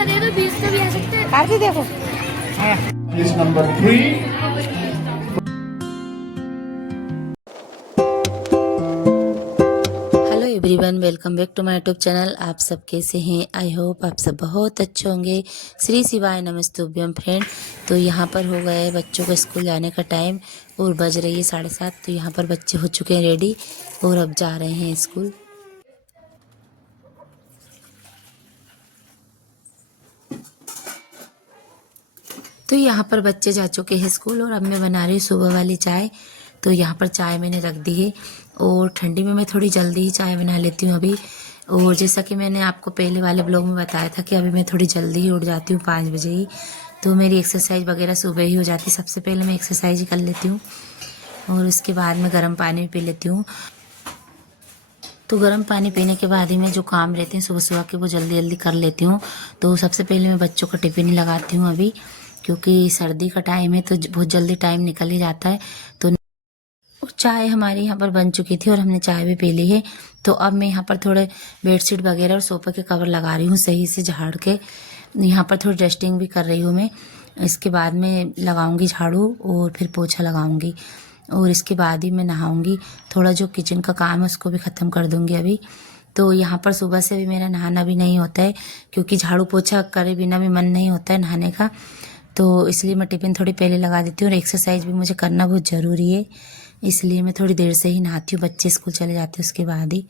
का दे दो, 20 का भी आ सकता है। कार्तिक देखो Is number 3. Hello everyone, welcome back to my YouTube channel. आप सब कैसे हैं? आई होप आप सब बहुत अच्छे होंगे। श्री शिवाय नमस्तुभ्यम फ्रेंड। तो यहाँ पर हो गया है बच्चों को स्कूल जाने का टाइम और बज रही है 7:30। तो यहाँ पर बच्चे हो चुके हैं रेडी और अब जा रहे हैं स्कूल। तो यहाँ पर बच्चे जा चुके हैं स्कूल और अब मैं बना रही हूँ सुबह वाली चाय। तो यहाँ पर चाय मैंने रख दी है और ठंडी में मैं थोड़ी जल्दी ही चाय बना लेती हूँ अभी। और जैसा कि मैंने आपको पहले वाले ब्लॉग में बताया था कि अभी मैं थोड़ी जल्दी ही उठ जाती हूँ 5 बजे ही। तो मेरी एक्सरसाइज वगैरह सुबह ही हो जाती है। सबसे पहले मैं एक्सरसाइज ही कर लेती हूँ और उसके बाद मैं गर्म पानी भी पी लेती हूँ। तो गर्म पानी पीने के बाद ही मैं जो काम रहते हैं सुबह सुबह के वो जल्दी जल्दी कर लेती हूँ। तो सबसे पहले मैं बच्चों का टिफ़िन ही लगाती हूँ अभी, क्योंकि सर्दी का टाइम है तो बहुत जल्दी टाइम निकल ही जाता है। तो चाय हमारे यहाँ पर बन चुकी थी और हमने चाय भी पी ली है। तो अब मैं यहाँ पर थोड़े बेडशीट वगैरह और सोफे के कवर लगा रही हूँ सही से झाड़ के। यहाँ पर थोड़ी डस्टिंग भी कर रही हूँ मैं। इसके बाद में लगाऊंगी झाड़ू और फिर पोछा लगाऊंगी और इसके बाद ही मैं नहाऊंगी। थोड़ा जो किचन का काम है उसको भी ख़त्म कर दूंगी अभी। तो यहाँ पर सुबह से भी मेरा नहाना भी नहीं होता है, क्योंकि झाड़ू पोछा करे बिना भी मन नहीं होता है नहाने का। तो इसलिए मैं टिफ़िन थोड़ी पहले लगा देती हूँ और एक्सरसाइज भी मुझे करना बहुत ज़रूरी है, इसलिए मैं थोड़ी देर से ही नहाती हूँ। बच्चे स्कूल चले जाते हैं उसके बाद ही।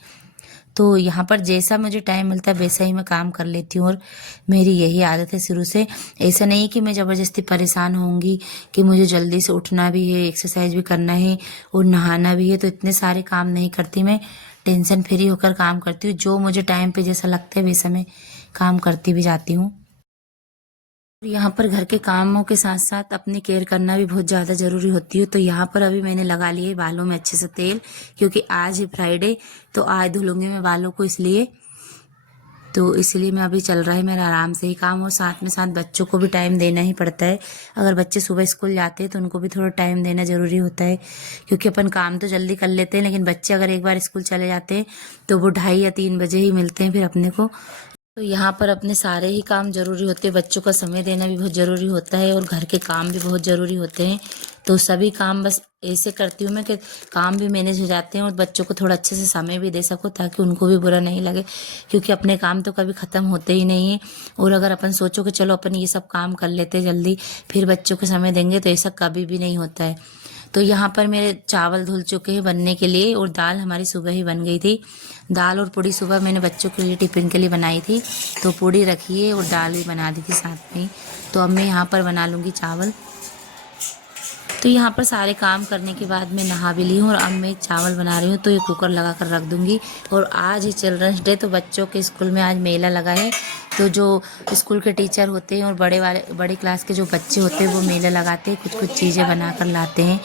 तो यहाँ पर जैसा मुझे टाइम मिलता है वैसा ही मैं काम कर लेती हूँ और मेरी यही आदत है शुरू से। ऐसा नहीं कि मैं ज़बरदस्ती परेशान होंगी कि मुझे जल्दी से उठना भी है, एक्सरसाइज भी करना है और नहाना भी है। तो इतने सारे काम नहीं करती मैं, टेंशन फ्री होकर काम करती हूँ। जो मुझे टाइम पे जैसा लगता है वैसा मैं काम करती भी जाती हूँ। यहाँ पर घर के कामों के साथ साथ अपनी केयर करना भी बहुत ज़्यादा ज़रूरी होती है। तो यहाँ पर अभी मैंने लगा लिए बालों में अच्छे से तेल, क्योंकि आज है फ्राइडे तो आज धुलूंगी मैं बालों को, इसलिए मैं अभी चल रहा है मेरा आराम से ही काम। और साथ में साथ बच्चों को भी टाइम देना ही पड़ता है। अगर बच्चे सुबह स्कूल जाते हैं तो उनको भी थोड़ा टाइम देना ज़रूरी होता है, क्योंकि अपन काम तो जल्दी कर लेते हैं लेकिन बच्चे अगर एक बार स्कूल चले जाते हैं तो वो 2:30 या 3 बजे ही मिलते हैं फिर अपने को। तो यहाँ पर अपने सारे ही काम ज़रूरी होते हैं। बच्चों का समय देना भी बहुत ज़रूरी होता है और घर के काम भी बहुत ज़रूरी होते हैं। तो सभी काम बस ऐसे करती हूँ मैं कि काम भी मैनेज हो जाते हैं और बच्चों को थोड़ा अच्छे से समय भी दे सको, ताकि उनको भी बुरा नहीं लगे, क्योंकि अपने काम तो कभी ख़त्म होते ही नहीं हैं। और अगर अपन सोचो कि चलो अपन ये सब काम कर लेते हैं जल्दी फिर बच्चों को समय देंगे, तो ऐसा कभी भी नहीं होता है। तो यहाँ पर मेरे चावल धुल चुके हैं बनने के लिए और दाल हमारी सुबह ही बन गई थी। दाल और पूड़ी सुबह मैंने बच्चों के लिए टिफ़िन के लिए बनाई थी, तो पूड़ी रखी है और दाल भी बना दी थी साथ में ही। तो अब मैं यहाँ पर बना लूँगी चावल। तो यहाँ पर सारे काम करने के बाद मैं नहा भी ली हूँ और अब मैं चावल बना रही हूँ। तो ये कुकर लगा कर रख दूँगी। और आज ही चिल्ड्रंस डे, तो बच्चों के स्कूल में आज मेला लगा है। तो जो स्कूल के टीचर होते हैं और बड़ी क्लास के जो बच्चे होते हैं वो मेला लगाते हैं, कुछ कुछ चीज़ें बना कर लाते हैं,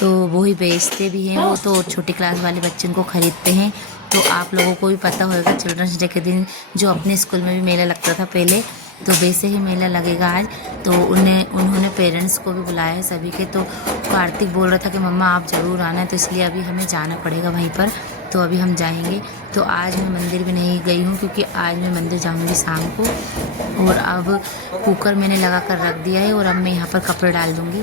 तो वो ही बेचते भी हैं वो। तो छोटी क्लास वाले बच्चों को ख़रीदते हैं। तो आप लोगों को भी पता होगा चिल्ड्रंस डे के दिन जो अपने स्कूल में भी मेला लगता था पहले, तो वैसे ही मेला लगेगा आज। तो उन्होंने पेरेंट्स को भी बुलाया है सभी के। तो कार्तिक बोल रहा था कि मम्मा आप ज़रूर आना, तो इसलिए अभी हमें जाना पड़ेगा वहीं पर। तो अभी हम जाएंगे। तो आज मैं मंदिर भी नहीं गई हूँ, क्योंकि आज मैं मंदिर जाऊँगी शाम को। और अब कुकर मैंने लगा कर रख दिया है और अब मैं यहाँ पर कपड़े डाल दूँगी।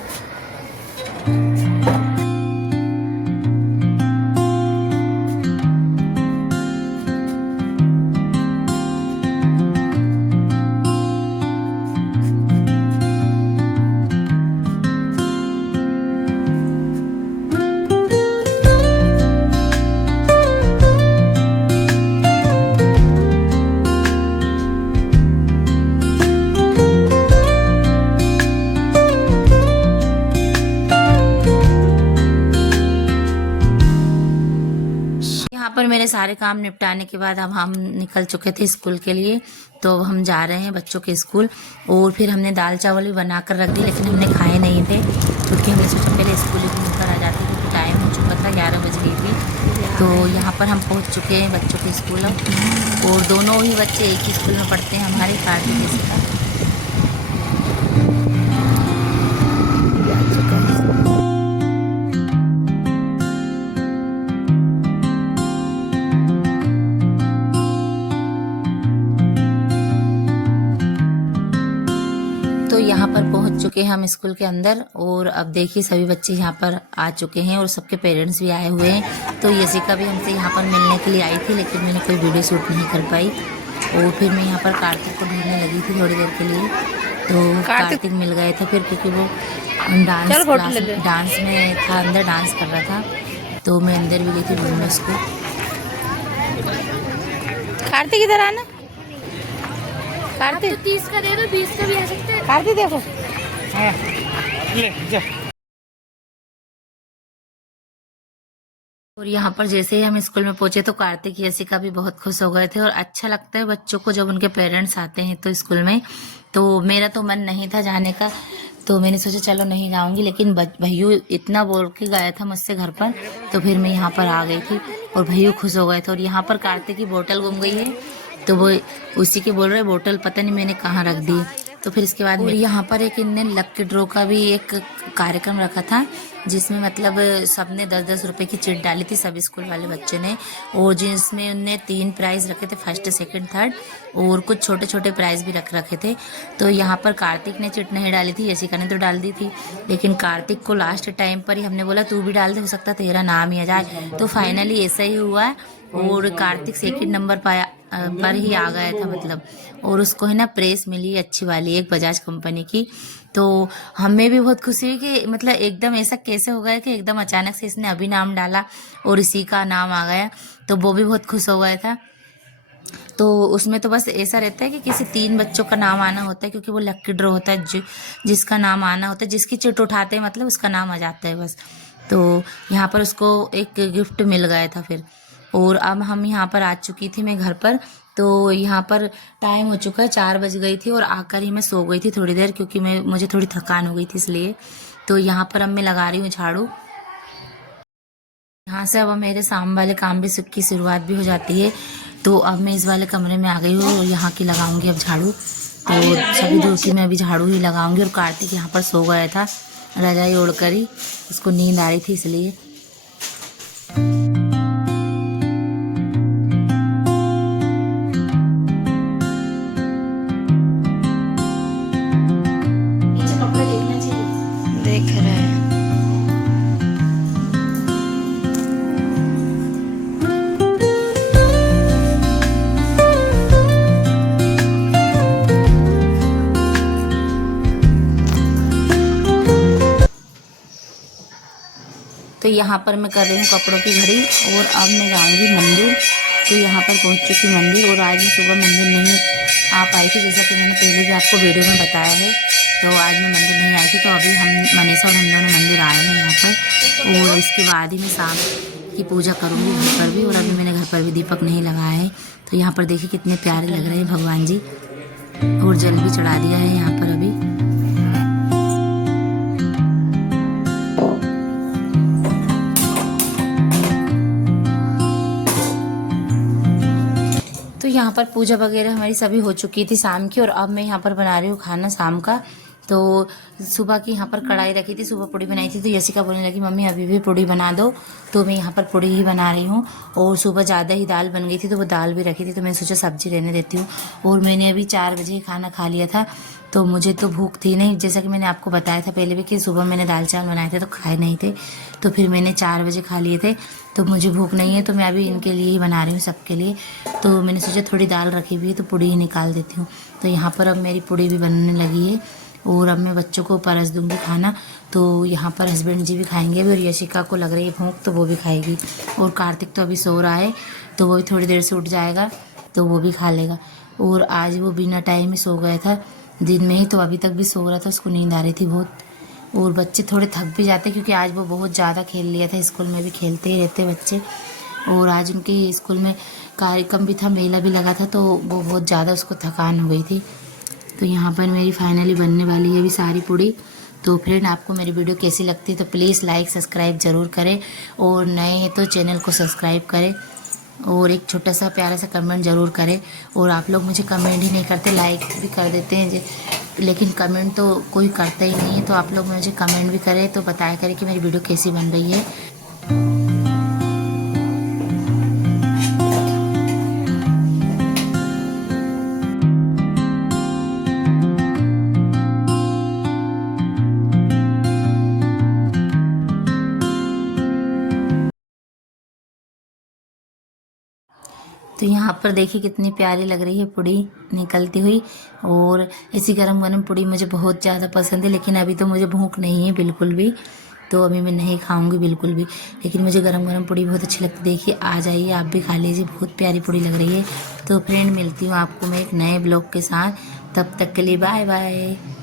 यहाँ पर मेरे सारे काम निपटाने के बाद अब हम निकल चुके थे स्कूल के लिए। तो हम जा रहे हैं बच्चों के स्कूल। और फिर हमने दाल चावल भी बना कर रख दी, लेकिन हमने खाए नहीं थे, क्योंकि हमने सोचा पहले स्कूल ही घूमकर आ जाते, क्योंकि टाइम हो चुका था, 11 बज गई थी। तो यहाँ पर हम पहुँच चुके हैं बच्चों के स्कूल अब। और दोनों ही बच्चे एक ही स्कूल में पढ़ते हैं हमारे, कार्तिक जैसे का। चुके हैं हम स्कूल के अंदर और अब देखिए सभी बच्चे यहाँ पर आ चुके हैं और सबके पेरेंट्स भी आए हुए हैं। तो यशिका भी हमसे यहाँ पर मिलने के लिए आई थी, लेकिन मैंने कोई वीडियो शूट नहीं कर पाई। और फिर मैं यहाँ पर कार्तिक को ढूंढने लगी थी थोड़ी देर के लिए, तो कार्तिक मिल गए थे फिर, क्योंकि वो डांस में था, अंदर डांस कर रहा था, तो मैं अंदर भी गई थी ढूंढने उसको। कार्तिक इधर आना। कार्तिक 30 का दे दो, 20 का भी आ सकता है। कार्तिक देखो। हाँ, ले जा। और यहाँ पर जैसे ही हम स्कूल में पहुंचे तो कार्तिक यशिका भी बहुत खुश हो गए थे। और अच्छा लगता है बच्चों को जब उनके पेरेंट्स आते हैं तो स्कूल में। तो मेरा तो मन नहीं था जाने का, तो मैंने सोचा चलो नहीं जाऊंगी, लेकिन भैयू इतना बोल के गया था मुझसे घर पर, तो फिर मैं यहाँ पर आ गई थी और भैयू खुश हो गए थे। और यहाँ पर कार्तिक की बोतल गुम गई है, तो वो उसी की बोल रहे बोतल पता नहीं मैंने कहाँ रख दी। तो फिर इसके बाद यहाँ पर एक इनने लकी ड्रॉ का भी एक कार्यक्रम रखा था, जिसमें मतलब सबने 10-10 रुपए की चिट डाली थी, सब स्कूल वाले बच्चों ने। और जिसमें उनने 3 प्राइज रखे थे, फर्स्ट सेकंड थर्ड, और कुछ छोटे छोटे प्राइज भी रख रखे थे। तो यहाँ पर कार्तिक ने चिट नहीं डाली थी, यशिका ने तो डाल दी थी, लेकिन कार्तिक को लास्ट टाइम पर ही हमने बोला तू भी डाल दे, हो सकता तेरा नाम ही आ जाए। तो फाइनली ऐसा ही हुआ और कार्तिक सेकंड नंबर पर ही आ गया था मतलब। और उसको है ना प्रेस मिली अच्छी वाली, एक बजाज कंपनी की। तो हमें भी बहुत खुशी हुई कि मतलब एकदम ऐसा कैसे हो गया कि एकदम अचानक से इसने अभी नाम डाला और इसी का नाम आ गया, तो वो भी बहुत खुश हो गया था। तो उसमें तो बस ऐसा रहता है कि किसी 3 बच्चों का नाम आना होता है, क्योंकि वो लकी ड्रॉ होता है, जिसका नाम आना होता है, जिसकी चिट उठाते हैं मतलब उसका नाम आ जाता है बस। तो यहाँ पर उसको एक गिफ्ट मिल गया था फिर। और अब हम यहाँ पर आ चुकी थी मैं घर पर, तो यहाँ पर टाइम हो चुका है, 4 बज गई थी और आकर ही मैं सो गई थी थोड़ी देर, क्योंकि मुझे थोड़ी थकान हो गई थी इसलिए। तो यहाँ पर अब मैं लगा रही हूँ झाड़ू। यहाँ से अब मेरे शाम वाले काम भी की शुरुआत भी हो जाती है। तो अब मैं इस वाले कमरे में आ गई हूँ और यहाँ की लगाऊंगी अब झाड़ू। तो सभी दूर की मैं अभी झाड़ू ही लगाऊंगी। और कार्तिक यहाँ पर सो गया था रजाई ओढ़कर ही, उसको नींद आ रही थी इसलिए। देख रहे हैं। तो यहाँ पर मैं कर रही हूँ कपड़ों की घड़ी और अब मैं जाऊँगी मंदिर। तो यहाँ पर पहुँच चुकी मंदिर और आज मैं सुबह मंदिर नहीं आ पाई थी, जैसा कि मैंने पहले भी आपको वीडियो में बताया है। तो आज मैं मंदिर नहीं आई थी, तो अभी हम मनीषा और हम दोनों मंदिर आए हैं यहाँ पर। और इसके बाद ही मैं शाम की पूजा करूँगी घर पर भी। और अभी मैंने घर पर भी दीपक नहीं लगाया है। तो यहाँ पर देखिए कितने प्यारे लग रहे हैं भगवान जी। और जल भी चढ़ा दिया है यहाँ पर अभी। तो यहाँ पर पूजा वगैरह हमारी सभी हो चुकी थी शाम की। और अब मैं यहाँ पर बना रही हूँ खाना शाम का। तो सुबह की यहाँ पर कढ़ाई रखी थी, सुबह पूड़ी बनाई थी, तो यशिका बोलने लगी मम्मी अभी भी पूड़ी बना दो। तो मैं यहाँ पर पूड़ी ही बना रही हूँ। और सुबह ज़्यादा ही दाल बन गई थी, तो वो दाल भी रखी थी, तो मैंने सोचा सब्जी रहने देती हूँ। और मैंने अभी 4 बजे खाना खा लिया था, तो मुझे तो भूख थी नहीं, जैसा कि मैंने आपको बताया था पहले भी कि सुबह मैंने दाल चावल बनाए थे तो खाए नहीं थे। तो फिर मैंने 4 बजे खा लिए थे, तो मुझे भूख नहीं है। तो मैं अभी इनके लिए ही बना रही हूँ, सबके लिए। तो मैंने सोचा थोड़ी दाल रखी हुई है तो पूड़ी ही निकाल देती हूँ। तो यहाँ पर अब मेरी पूड़ी भी बनने लगी है और अब मैं बच्चों को परस दूँगी खाना। तो यहाँ पर हस्बैंड जी भी खाएंगे अभी, और यशिका को लग रही है भूख तो वो भी खाएगी। और कार्तिक तो अभी सो रहा है, तो वो भी थोड़ी देर से उठ जाएगा तो वो भी खा लेगा। और आज वो बिना टाइम में सो गया था दिन में ही, तो अभी तक भी सो रहा था, उसको नींद आ रही थी बहुत। और बच्चे थोड़े थक भी जाते क्योंकि आज वो बहुत ज़्यादा खेल लिया था, स्कूल में भी खेलते ही रहते बच्चे। और आज उनके स्कूल में कार्यक्रम भी था, मेला भी लगा था, तो वो बहुत ज़्यादा उसको थकान हो गई थी। तो यहाँ पर मेरी फाइनली बनने वाली है अभी सारी पूड़ी। तो फ्रेंड आपको मेरी वीडियो कैसी लगती है तो प्लीज़ लाइक सब्सक्राइब ज़रूर करें, और नए हैं तो चैनल को सब्सक्राइब करें, और एक छोटा सा प्यारा सा कमेंट ज़रूर करें। और आप लोग मुझे कमेंट ही नहीं करते, लाइक भी कर देते हैं, लेकिन कमेंट तो कोई करता ही नहीं है। तो आप लोग मुझे कमेंट भी करें, तो बताया करें कि मेरी वीडियो कैसी बन रही है। तो यहाँ पर देखिए कितनी प्यारी लग रही है पुड़ी निकलती हुई। और ऐसी गरम गरम पुड़ी मुझे बहुत ज़्यादा पसंद है, लेकिन अभी तो मुझे भूख नहीं है बिल्कुल भी, तो अभी मैं नहीं खाऊंगी बिल्कुल भी। लेकिन मुझे गरम गरम पुड़ी बहुत अच्छी लगती है। देखिए आ जाइए आप भी खा लीजिए, बहुत प्यारी पुड़ी लग रही है। तो फ्रेंड मिलती हूँ आपको मैं एक नए ब्लॉग के साथ, तब तक के लिए बाय बाय।